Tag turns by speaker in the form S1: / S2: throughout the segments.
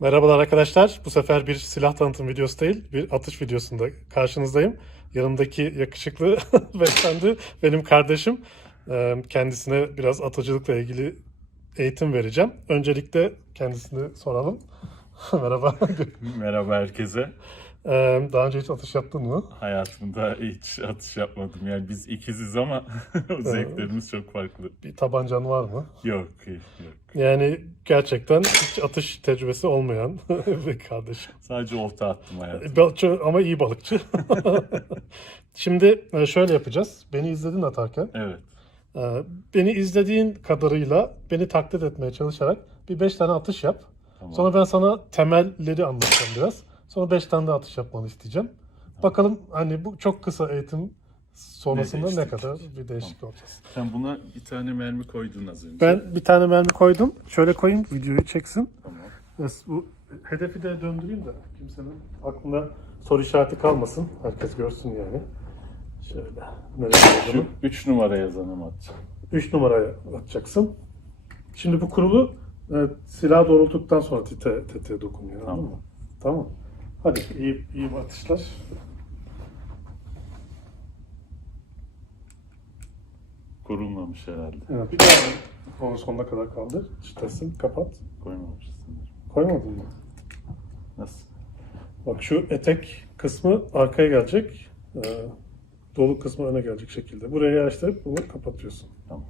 S1: Merhabalar arkadaşlar. Bu sefer bir silah tanıtım videosu değil, bir atış videosunda karşınızdayım. Yanımdaki yakışıklı beyefendi benim kardeşim. Ee, Kendisine biraz atıcılıkla ilgili eğitim vereceğim. Öncelikle kendisini soralım. Merhaba.
S2: Merhaba herkese.
S1: Ee, Daha önce hiç atış yaptın mı?
S2: Hayatımda hiç atış yapmadım. Yani biz ikiziz ama zevklerimiz çok farklı.
S1: Bir tabancan var mı?
S2: Yok, yok.
S1: Yani gerçekten hiç atış tecrübesi olmayan bir kardeşim.
S2: Sadece olta attım hayatımda.
S1: Balıkçı ama iyi balıkçı. Şimdi e, şöyle yapacağız. Beni izledin atarken.
S2: Evet.
S1: Ee, Beni izlediğin kadarıyla beni taklit etmeye çalışarak bir 5 tane atış yap.
S2: Tamam.
S1: Sonra ben sana temelleri anlatacağım biraz. Sonra 5 tane de atış yapmanı isteyeceğim. Bakalım hani bu çok kısa eğitim sonrasında ne,
S2: değişiklik?
S1: kadar bir değişik olacağız.
S2: Sen buna bir tane mermi koydun az önce.
S1: Ben bir tane mermi koydum. Şöyle koyayım videoyu çeksin.
S2: Tamam.
S1: Yes, bu hedefi de döndüreyim de kimsenin aklında soru işareti kalmasın. Herkes görsün yani. Şöyle. Nereye
S2: Şu
S1: olduğunu.
S2: 3 numara yazanı mı atacağım?
S1: 3 numaraya atacaksın. Şimdi bu kurulu e, silah doğrulttuktan sonra tete, tetiğe dokunuyor.
S2: Tamam.
S1: Tamam. mı? Tamam. Hadi iyi, iyi atışlar.
S2: Kurulmamış herhalde.
S1: Ha, bir daha onu sonuna kadar kaldır. Çıtasın, kapat.
S2: Koymamışız sanırım.
S1: Koymadın mı?
S2: Nasıl?
S1: Bak şu etek kısmı arkaya gelecek. E, dolu kısmı öne gelecek şekilde. Buraya yerleştirip bunu kapatıyorsun.
S2: Tamam.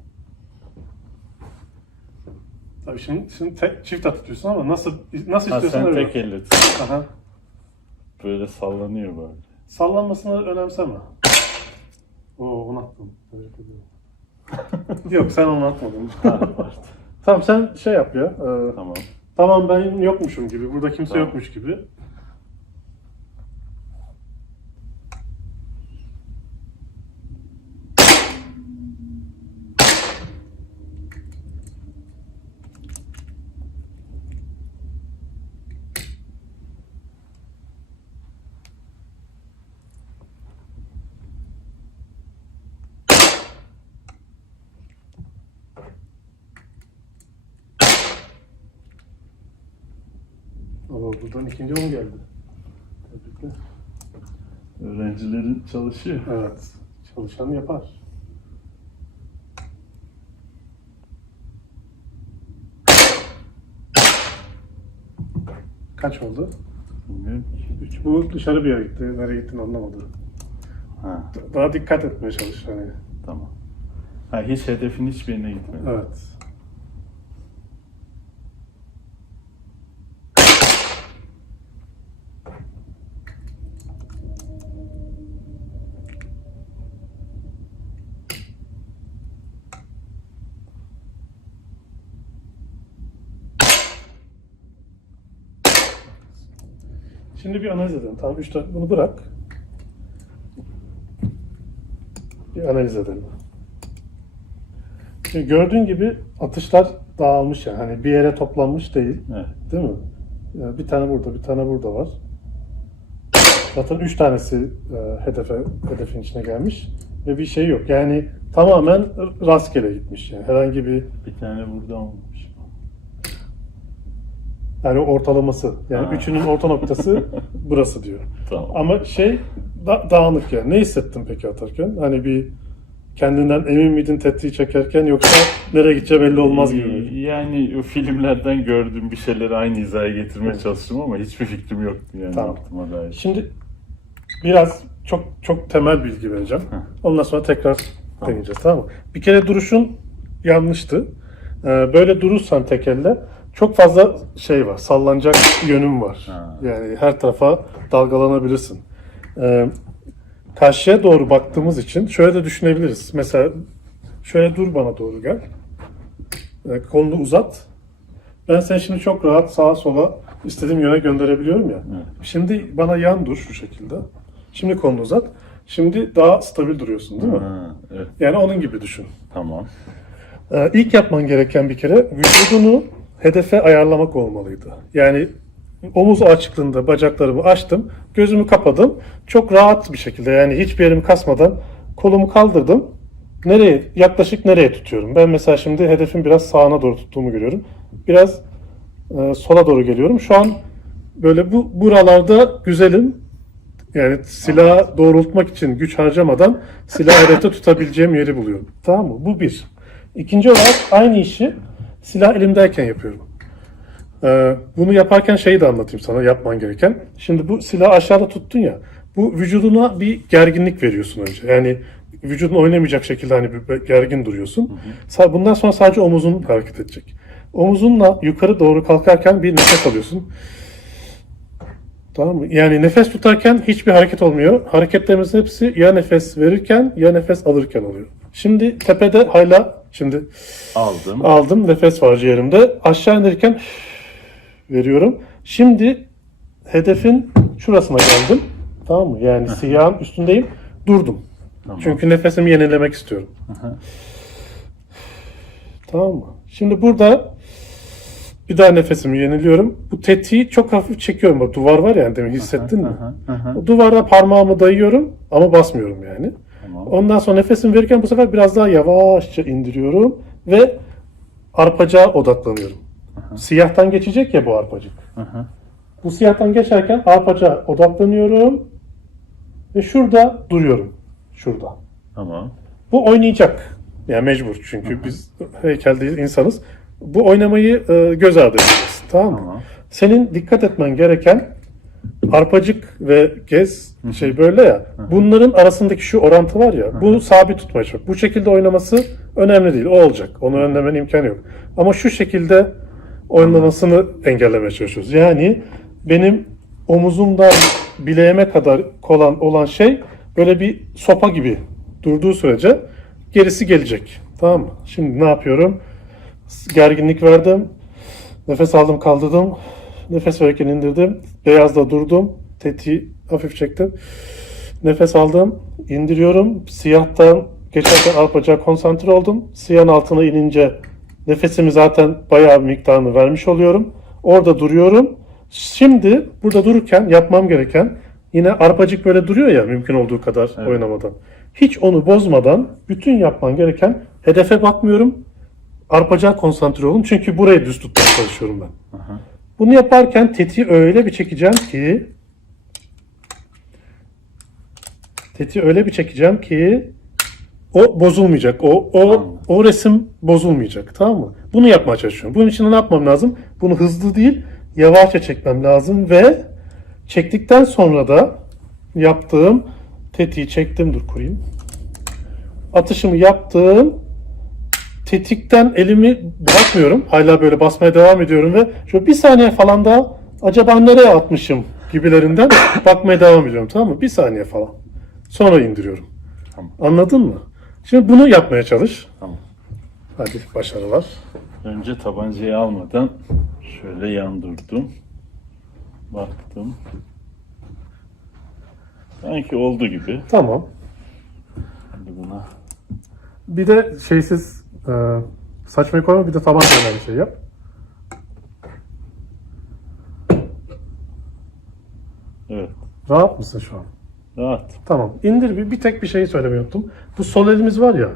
S1: Tabii şimdi, şimdi tek, çift atıyorsun ama nasıl nasıl
S2: Ha,
S1: istiyorsan
S2: sen
S1: öyle.
S2: tek elle.
S1: Aha.
S2: Böyle sallanıyor böyle.
S1: Sallanmasını önemseme. Oo onu attım. Tebrik. Yok sen onu atmadın. Tamam sen şey yap ya. e,
S2: tamam.
S1: tamam ben yokmuşum gibi. Burada kimse
S2: Tamam.
S1: yokmuş gibi. Buradan ikinci on geldi. Tebrikler.
S2: Öğrencilerin çalışıyor.
S1: Evet. Çalışan yapar. Kaç oldu?
S2: Bilmiyorum.
S1: Üç. Bu dışarı bir yere gitti. Nereye gittiğini anlamadı.
S2: Ha,
S1: Daha dikkat etmeye çalış. Hani.
S2: tamam. Ha, hiç hedefin hiçbirine gitmedi.
S1: Evet. Şimdi bir analiz edelim. Tamam, üç tane bunu bırak. Bir analiz edelim. Şimdi gördüğün gibi atışlar dağılmış yani. Hani bir yere toplanmış değil.
S2: Evet.
S1: Değil mi? Yani bir tane burada, bir tane burada var. Zaten üç tanesi e, hedefe, hedefin içine gelmiş. Ve bir şey yok. Yani tamamen rastgele gitmiş yani. Herhangi bir
S2: Bir tane burada olmuş.
S1: Yani ortalaması. Yani
S2: Ha.
S1: üçünün orta noktası burası diyor.
S2: Tamam.
S1: Ama şey da, dağınık yani. Ne hissettin peki atarken? Hani bir kendinden emin miydin tetiği çekerken yoksa nereye gideceği belli olmaz gibi mi?
S2: Yani o filmlerden gördüğüm bir şeyleri aynı hizaya getirmeye çalıştım ama hiçbir fikrim yoktu yani
S1: Tamam.
S2: yaptığıma dair.
S1: Şimdi biraz çok çok temel bilgi vereceğim.
S2: Heh.
S1: Ondan sonra tekrar
S2: Tamam.
S1: deneyeceğiz tamam mı? Bir kere duruşun yanlıştı. Ee, böyle durursan tek elle çok fazla şey var. Sallanacak yönün var.
S2: Ha.
S1: Yani her tarafa dalgalanabilirsin. Ee, karşıya doğru baktığımız için şöyle de düşünebiliriz. Mesela şöyle dur bana doğru gel. Ee, kolunu uzat. Ben seni şimdi çok rahat sağa sola istediğim yöne gönderebiliyorum ya.
S2: Evet.
S1: Şimdi bana yan dur şu şekilde. Şimdi kolunu uzat. Şimdi daha stabil duruyorsun değil mi?
S2: Ha, evet,
S1: Yani onun gibi düşün.
S2: tamam.
S1: Ee, ilk yapman gereken bir kere vücudunu hedefe ayarlamak olmalıydı. Yani omuz açıklığında bacaklarımı açtım, gözümü kapadım. Çok rahat bir şekilde yani hiçbir yerimi kasmadan kolumu kaldırdım. Nereye, yaklaşık nereye tutuyorum? Ben mesela şimdi hedefin biraz sağına doğru tuttuğumu görüyorum. Biraz e, sola doğru geliyorum. Şu an böyle bu buralarda güzelim. Yani silahı doğrultmak için güç harcamadan silahı hedefte tutabileceğim yeri buluyorum. Tamam mı? Bu bir. İkinci olarak aynı işi silah elimdeyken yapıyorum. Ee, bunu yaparken şeyi de anlatayım sana yapman gereken. Şimdi bu silahı aşağıda tuttun ya. Bu vücuduna bir gerginlik veriyorsun önce. Yani vücudun oynamayacak şekilde hani bir gergin duruyorsun. Sa- Bundan sonra sadece omuzun hareket edecek. Omuzunla yukarı doğru kalkarken bir nefes alıyorsun. Tamam mı? Yani nefes tutarken hiçbir hareket olmuyor. Hareketlerimizin hepsi ya nefes verirken ya nefes alırken oluyor. Şimdi tepede hala şimdi
S2: Aldım.
S1: aldım nefes var ciğerimde. Aşağı indirirken veriyorum. Şimdi hedefin şurasına geldim. Tamam mı? Yani siyahın üstündeyim. Durdum.
S2: Tamam.
S1: Çünkü nefesimi yenilemek istiyorum.
S2: Aha.
S1: Tamam mı? Şimdi burada bir daha nefesimi yeniliyorum. Bu tetiği çok hafif çekiyorum. Bak duvar var ya demin hissettin mi?
S2: Aha, aha.
S1: O duvara parmağımı dayıyorum ama basmıyorum yani. Ondan sonra nefesimi verirken bu sefer biraz daha yavaşça indiriyorum ve arpacağa odaklanıyorum. Siyahtan geçecek ya bu arpacık.
S2: Aha.
S1: Bu siyahtan geçerken arpacağa odaklanıyorum ve şurada duruyorum. Şurada.
S2: Tamam.
S1: Bu oynayacak. Yani mecbur çünkü biz heykel değil insanız. Bu oynamayı e, göz ardı edeceğiz. Tamam mı?
S2: Tamam.
S1: Senin dikkat etmen gereken arpacık ve gez şey böyle ya. Bunların arasındaki şu orantı var ya. Bu sabit tutmaya çok. Bu şekilde oynaması önemli değil. O olacak. Onu önlemen imkanı yok. Ama şu şekilde oynamasını engellemeye çalışıyoruz. Yani benim omuzumdan bileğime kadar olan olan şey böyle bir sopa gibi durduğu sürece gerisi gelecek. Tamam mı? Şimdi ne yapıyorum? Gerginlik verdim. Nefes aldım kaldırdım. Nefes verirken indirdim. Beyazda durdum. Tetiği hafif çektim. Nefes aldım. indiriyorum. Siyahtan geçerken arpacağa konsantre oldum. Siyahın altına inince nefesimi zaten bayağı bir miktarını vermiş oluyorum. Orada duruyorum. Şimdi burada dururken yapmam gereken yine arpacık böyle duruyor ya mümkün olduğu kadar
S2: Evet.
S1: oynamadan. Hiç onu bozmadan bütün yapman gereken hedefe bakmıyorum. Arpacağa konsantre olun. Çünkü burayı düz tutmaya çalışıyorum ben.
S2: Aha.
S1: Bunu yaparken tetiği öyle bir çekeceğim ki tetiği öyle bir çekeceğim ki o bozulmayacak. O o
S2: Anladım.
S1: o resim bozulmayacak. Tamam mı? Bunu yapmaya çalışıyorum. Bunun için ne yapmam lazım? Bunu hızlı değil, yavaşça çekmem lazım ve çektikten sonra da yaptığım tetiği çektim. Dur kurayım. Atışımı yaptım tetikten elimi bırakmıyorum. Hala böyle basmaya devam ediyorum ve şöyle bir saniye falan daha acaba nereye atmışım gibilerinden bakmaya devam ediyorum tamam mı? Bir saniye falan. Sonra indiriyorum.
S2: Tamam.
S1: Anladın mı? Şimdi bunu yapmaya çalış.
S2: Tamam.
S1: Hadi başarılar.
S2: Önce tabancayı almadan şöyle yan durdum. Baktım. Sanki oldu gibi.
S1: Tamam.
S2: Şimdi buna
S1: Bir de şeysiz e, saçmayı koyma bir de tabancayla bir şey yap.
S2: evet
S1: Rahat mısın şu an?
S2: rahat.
S1: Tamam. İndir bir, bir tek bir şeyi söylemeyi unuttum. Bu sol elimiz var ya.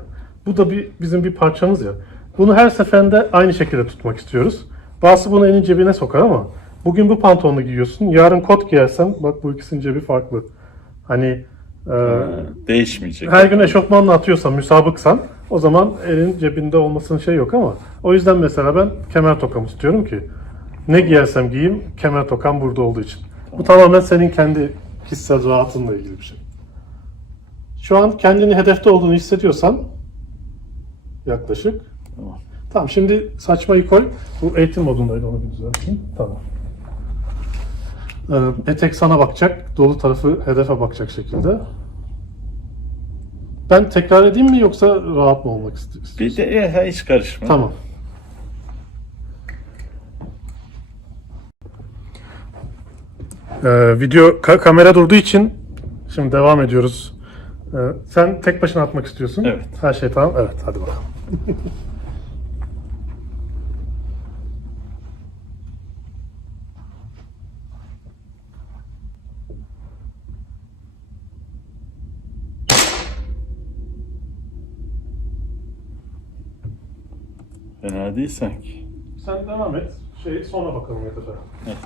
S1: Bu da bir bizim bir parçamız ya. Bunu her seferinde aynı şekilde tutmak istiyoruz. Bazısı bunu elin cebine sokar ama bugün bu pantolonu giyiyorsun. Yarın kot giyersen bak bu ikisinin cebi farklı. Hani e,
S2: Ee, değişmeyecek.
S1: her gün eşofmanla atıyorsan, müsabıksan o zaman elin cebinde olmasının şey yok ama o yüzden mesela ben kemer tokamı istiyorum ki ne giyersem giyeyim kemer tokam burada olduğu için. Bu tamamen senin kendi kişisel rahatınla ilgili bir şey. Şu an kendini hedefte olduğunu hissediyorsan yaklaşık.
S2: Tamam.
S1: Tamam şimdi saçmayı koy. Bu eğitim modundaydı onu bir düzelteyim. Tamam. Ee, etek sana bakacak. Dolu tarafı hedefe bakacak şekilde. Ben tekrar edeyim mi yoksa rahat mı olmak isti- istiyorsun?
S2: Bir de e, hiç karışma.
S1: Tamam. Ee, video ka- kamera durduğu için şimdi devam ediyoruz. Ee, sen tek başına atmak istiyorsun.
S2: Evet.
S1: Her şey tamam. Evet, hadi bakalım.
S2: Fena değil sanki.
S1: Sen devam et. Şey sonra bakalım hedefe.
S2: Evet.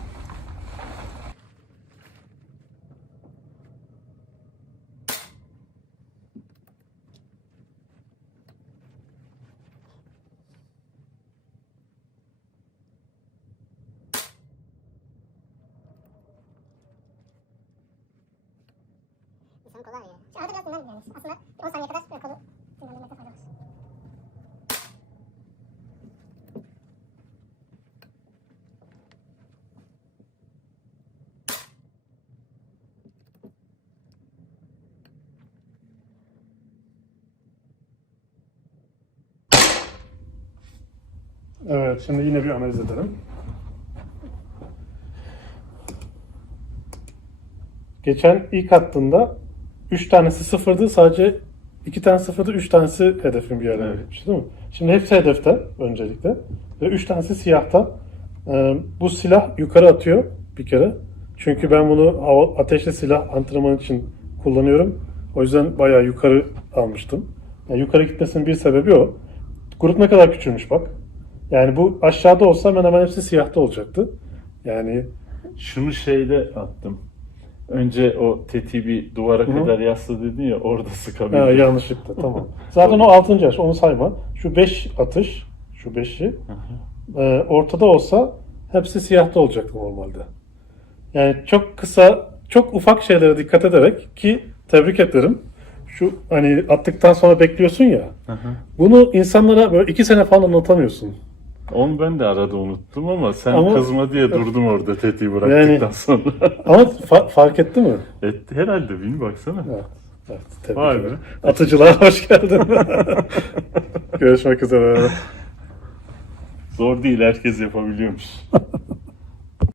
S3: İnsanın kolu ağrıyor. Şu arada biraz dinlen yani. Aslında 10 saniye kadar böyle kolu dinlendirmekte fayda var.
S1: Evet, şimdi yine bir analiz edelim. Geçen ilk attığında 3 tanesi sıfırdı, sadece 2 tane sıfırdı, 3 tanesi hedefin bir yerine
S2: Evet.
S1: gitmiş değil mi? Şimdi hepsi hedefte öncelikle ve 3 tanesi siyahta. Ee, bu silah yukarı atıyor bir kere. Çünkü ben bunu hava, ateşli silah antrenman için kullanıyorum. O yüzden bayağı yukarı almıştım. Yani yukarı gitmesinin bir sebebi o. Grup ne kadar küçülmüş bak. Yani bu aşağıda olsa hemen hemen hepsi siyahta olacaktı. Yani
S2: Şunu şeyde attım. Önce o tetiği bir duvara
S1: Hı.
S2: kadar yasla dedin ya orada
S1: ha,
S2: sıkabildim.
S1: yanlışlıkla tamam. Zaten o 6. yaş onu sayma. Şu 5 atış, şu 5'i e, ortada olsa hepsi siyahta olacaktı normalde. Yani çok kısa, çok ufak şeylere dikkat ederek ki tebrik ederim. Şu hani attıktan sonra bekliyorsun ya.
S2: Hı hı.
S1: Bunu insanlara böyle iki sene falan anlatamıyorsun.
S2: Onu ben de arada unuttum ama sen
S1: Ama-
S2: kızma diye durdum orada tetiği bıraktıktan
S1: Yani-
S2: sonra.
S1: Ama fa- fark etti mi?
S2: Etti herhalde bil baksana.
S1: Evet. Evet, tebrik
S2: Vay
S1: ederim.
S2: be.
S1: Atıcılar hoş geldin. Görüşmek üzere.
S2: Zor değil herkes yapabiliyormuş.